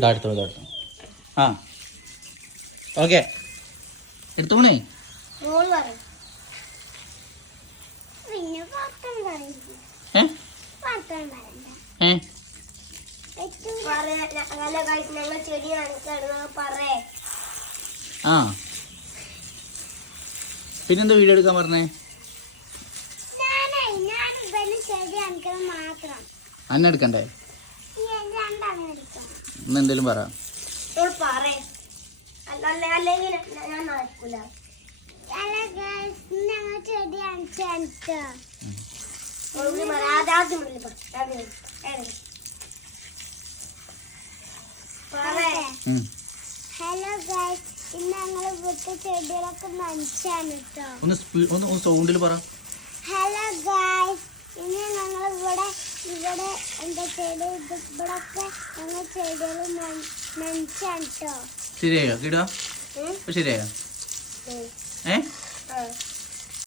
എടുത്തോ. ആ ഓക്കെ എടുത്തോണേ. ആ പിന്നെന്താ വീഡിയോ എടുക്കാൻ പറഞ്ഞേ? അന്ന എടുക്കണ്ടേ? എന്തേലും പറ. ഹലോ ഗൈസ്, ഇന്ന് ഞങ്ങൾ ഇവിടുത്തെ ചെടികളൊക്കെ നനച്ചാണ് കേട്ടോ. ഒന്ന് സൗണ്ടിൽ പറ. ഹലോ ഗൈസ്, ഇന്ന് ഞങ്ങൾ ഇവിടെ എന്താ ചെടി ഇവിടൊക്കെ ഞങ്ങൾ ചെടികൾ നനച്ചാണ് കേട്ടോ. ശരിയായോ? കിടാ ശരിയായോ?